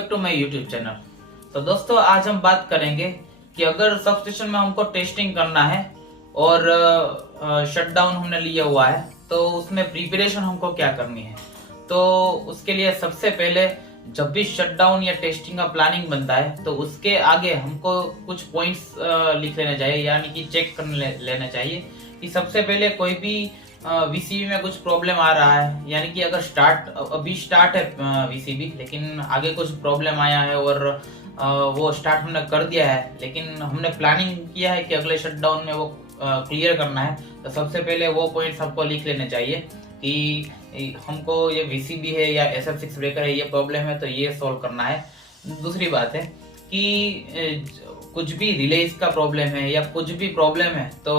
Back to my YouTube channel. तो दोस्तों आज हम बात करेंगे कि अगर सबस्टेशन में हमको टेस्टिंग करना है और शटडाउन हमने लिया हुआ है तो उसमें प्रिपरेशन हमको क्या करनी है। तो उसके लिए सबसे पहले जब भी शटडाउन या टेस्टिंग का प्लानिंग बनता है तो उसके आगे हमको कुछ पॉइंट्स लिख लेने चाहिए, यानी कि चेक कर लेना चाहिए कि सबसे पहले कोई भी वीसीबी में कुछ प्रॉब्लम आ रहा है, यानी कि अगर अभी स्टार्ट है वीसीबी लेकिन आगे कुछ प्रॉब्लम आया है और वो स्टार्ट हमने कर दिया है लेकिन हमने प्लानिंग किया है कि अगले शटडाउन में वो क्लियर करना है, तो सबसे पहले वो पॉइंट्स हमको लिख लेने चाहिए कि हमको ये वीसीबी है या SF6 ब्रेकर है, ये प्रॉब्लम है तो ये सॉल्व करना है। दूसरी बात है कि कुछ भी रिलेज का प्रॉब्लम है या कुछ भी प्रॉब्लम है तो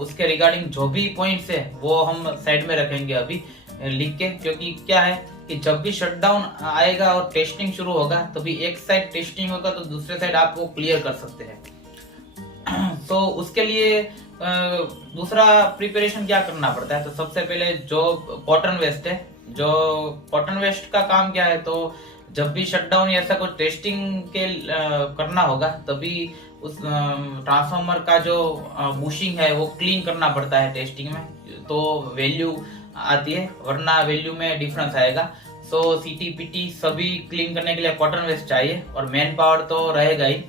उसके रिगार्डिंग जो भी पॉइंट्स है वो हम साइड में रखेंगे अभी लिख के, क्योंकि क्या है कि जब भी शटडाउन आएगा और टेस्टिंग शुरू होगा तभी एक साइड टेस्टिंग होगा तो दूसरे साइड आप वो क्लियर कर सकते हैं। तो उसके लिए दूसरा प्रिपरेशन क्या करना पड़ता है, तो सबसे पहले जो कॉटन वेस्ट है, जो कॉटन वेस्ट का काम क्या है, तो जब भी शटडाउन या ऐसा कुछ टेस्टिंग के करना होगा तभी उस ट्रांसफार्मर का जो बुशिंग है वो क्लीन करना पड़ता है टेस्टिंग में, तो वैल्यू आती है, वरना वैल्यू में डिफरेंस आएगा। सो सीटी पीटी सभी क्लीन करने के लिए कॉटन वेस्ट चाहिए और मैन पावर तो रहेगा ही।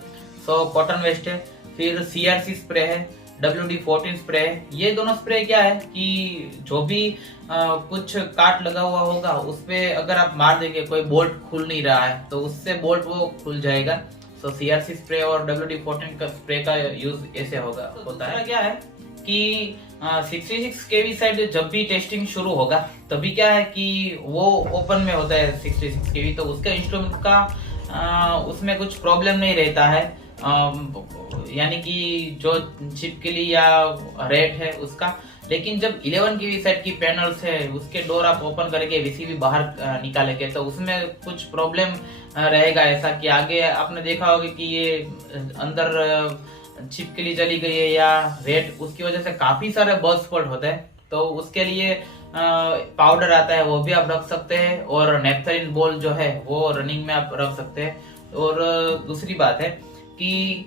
सो कॉटन वेस्ट है, फिर CRC स्प्रे है, WD-14 स्प्रे है। ये दोनों स्प्रे क्या है कि जो भी कुछ काट लगा हुआ होगा उस पे अगर आप मार देंगे, कोई बोल्ट खुल नहीं रहा है तो उससे बोल्ट वो खुल जाएगा। तो CRC स्प्रे और WD-14 का स्प्रे का यूज ऐसे होता है। क्या है कि 66 kV साइड जब भी टेस्टिंग शुरू होगा तभी क्या है कि वो ओपन में होता है 66 kV, तो उसके इंस्ट्रूमेंट का उसमें कुछ प्रॉब्लम नहीं रहता है, यानी कि जो छिपकली या रेट है उसका। लेकिन जब 11 kV सेट की पैनल्स है उसके डोर आप ओपन करके वीसीबी बाहर निकालेंगे तो उसमें कुछ प्रॉब्लम रहेगा, ऐसा कि आगे आपने देखा होगा कि ये अंदर छिपकली चली गई है या रेट, उसकी वजह से काफी सारे बर्स्ट स्पॉट होते हैं। तो उसके लिए पाउडर आता है वो भी आप रख सकते हैं और नेपथलीन बॉल जो है वो रनिंग में आप रख सकते हैं। और दूसरी बात है कि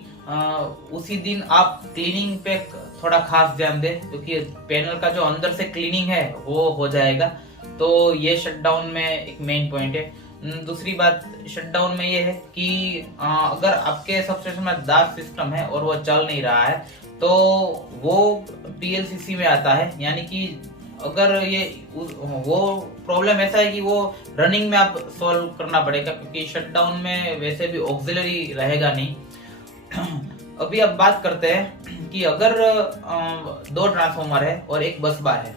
उसी दिन आप क्लीनिंग पे थोड़ा खास ध्यान दें, क्योंकि पैनल का जो अंदर से क्लीनिंग है वो हो जाएगा। तो ये शटडाउन में एक मेन पॉइंट है। दूसरी बात शटडाउन में ये है कि अगर आपके सबस्टेशन में दास सिस्टम है और वो चल नहीं रहा है तो वो PLCC में आता है, यानी कि अगर ये वो प्रॉब्लम ऐसा है कि वो रनिंग में आप सॉल्व करना पड़ेगा, क्योंकि शटडाउन में वैसे भी ऑक्सिलरी रहेगा नहीं। अभी अब बात करते हैं कि अगर 2 ट्रांसफार्मर है और एक बस बार है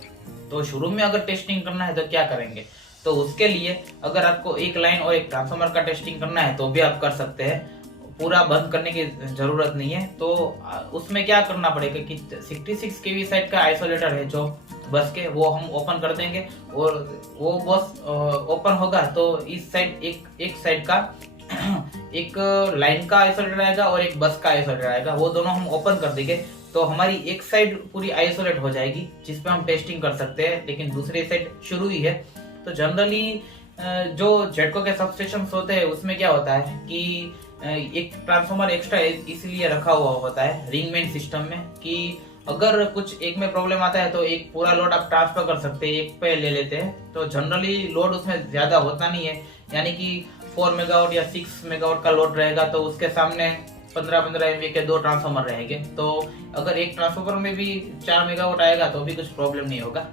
तो शुरू में अगर टेस्टिंग करना है तो क्या करेंगे। तो उसके लिए अगर आपको एक लाइन और एक ट्रांसफार्मर का टेस्टिंग करना है तो भी आप कर सकते हैं, पूरा बंद करने की जरूरत नहीं है। तो उसमें क्या करना पड़ेगा कि 66 kV साइड का आइसोलेटर है जो बस के, वो हम ओपन कर देंगे और वो बस ओपन होगा तो इस साइड एक साइड का एक लाइन का आइसोलेटर आएगा और एक बस का आइसोलेटर आएगा, वो दोनों हम ओपन कर देंगे तो हमारी एक साइड पूरी आइसोलेट हो जाएगी जिसपे हम टेस्टिंग कर सकते हैं, लेकिन दूसरी साइड शुरू ही है। तो जनरली जो जेटको के सबस्टेशन होते हैं उसमें क्या होता है कि एक ट्रांसफार्मर एक्स्ट्रा इसलिए रखा हुआ होता है रिंग मेन सिस्टम में कि अगर कुछ एक में प्रॉब्लम आता है तो एक पूरा लोड आप ट्रांसफर कर सकते हैं, एक पे ले लेते हैं। तो जनरली लोड उसमें ज्यादा होता नहीं है, यानी कि 4 मेगावाट या 6 मेगावाट का लोड रहेगा तो उसके सामने 15-15 MV के 2 ट्रांसफार्मर रहेंगे। तो अगर एक ट्रांसफार्मर में भी 4 मेगावाट आएगा तो भी कुछ प्रॉब्लम नहीं होगा।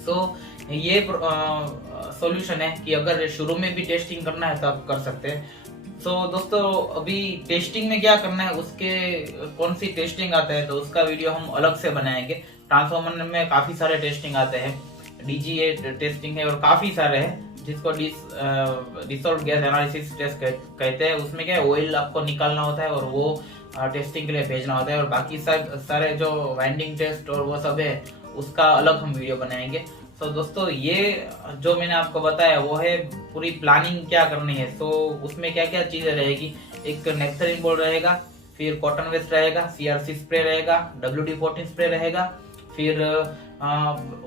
सो ये सॉल्यूशन है कि अगर शुरू में भी टेस्टिंग करना है तो आप कर सकते हैं। तो दोस्तों अभी टेस्टिंग में क्या करना है, उसके कौन सी टेस्टिंग आता है तो उसका वीडियो हम अलग से बनाएंगे। ट्रांसफार्मर में काफी सारे टेस्टिंग आते हैं, DGA टेस्टिंग है और काफी सारे हैं जिसको डिसॉल्व गैस एनालिसिस टेस्ट कहते हैं। उसमें क्या है, ऑयल आपको निकालना होता है और वो टेस्टिंग के लिए भेजना होता है, और बाकी सारे जो वाइंडिंग टेस्ट और वो सब है उसका अलग हम वीडियो बनाएंगे। तो दोस्तों ये जो मैंने आपको बताया वो है पूरी प्लानिंग क्या करनी है। तो उसमें क्या क्या चीजें रहेगी, एक नेपथलीन बॉल रहेगा, फिर कॉटन वेस्ट रहेगा, CRC स्प्रे रहेगा, WD-14 स्प्रे रहेगा, फिर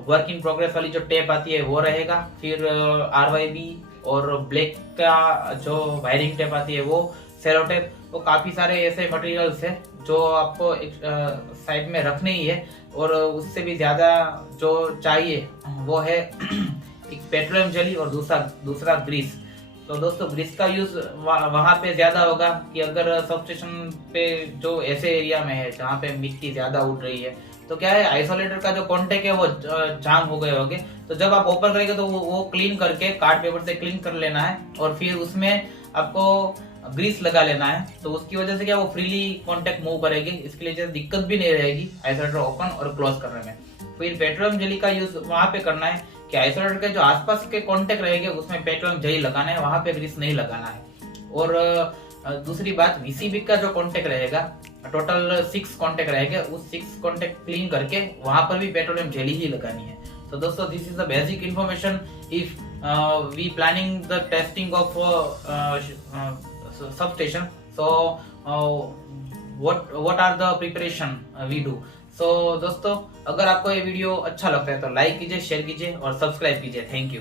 वर्क इन प्रोग्रेस वाली जो टेप आती है वो रहेगा, फिर RYB और ब्लैक का जो वायरिंग टेप आती है वो, सेलो टेप, तो काफी सारे ऐसे मटेरियल्स है जो आपको एक साइड में रखने ही है। और उससे भी ज्यादा जो चाहिए वो है एक पेट्रोलियम जेली और दूसरा ग्रीस। तो दोस्तों ग्रीस का यूज वहां पे ज्यादा होगा कि अगर सबस्टेशन पे जो ऐसे एरिया में है जहाँ पे मिट्टी ज्यादा उड़ रही है, तो क्या है आइसोलेटर का जो कॉन्टेक्ट है वो जाम हो गए होंगे। तो जब आप ओपन करेंगे तो वो क्लीन करके कार्ड पेपर से क्लीन कर लेना है और फिर उसमें आपको ग्रीस लगा लेना है। तो उसकी वजह से क्या वो फ्रीली कॉन्टेक्ट मूव करेगी, इसके लिए दिक्कत भी नहीं रहेगी आइसोलेटर ओपन और क्लोज करने में। फिर पेट्रोलियम जेली का यूज वहां पे करना है कि आइसोलेटर के जो आसपास के कॉन्टेक्ट रहेंगे उसमें पेट्रोलियम जेली लगाना है, वहां पे ग्रीस नहीं लगाना है। और दूसरी बात VCB का जो कॉन्टेक्ट रहेगा, टोटल 6 कॉन्टेक्ट रहेंगे, उस 6 कॉन्टेक्ट क्लीन करके वहां पर भी पेट्रोलियम जेली ही लगानी है। तो दोस्तों this is the basic information if we planning the testing of substation. So what are the preparation we do? So दोस्तों अगर आपको ये वीडियो अच्छा लगता है तो लाइक कीजिए, शेयर कीजिए और सब्सक्राइब कीजिए। Thank you.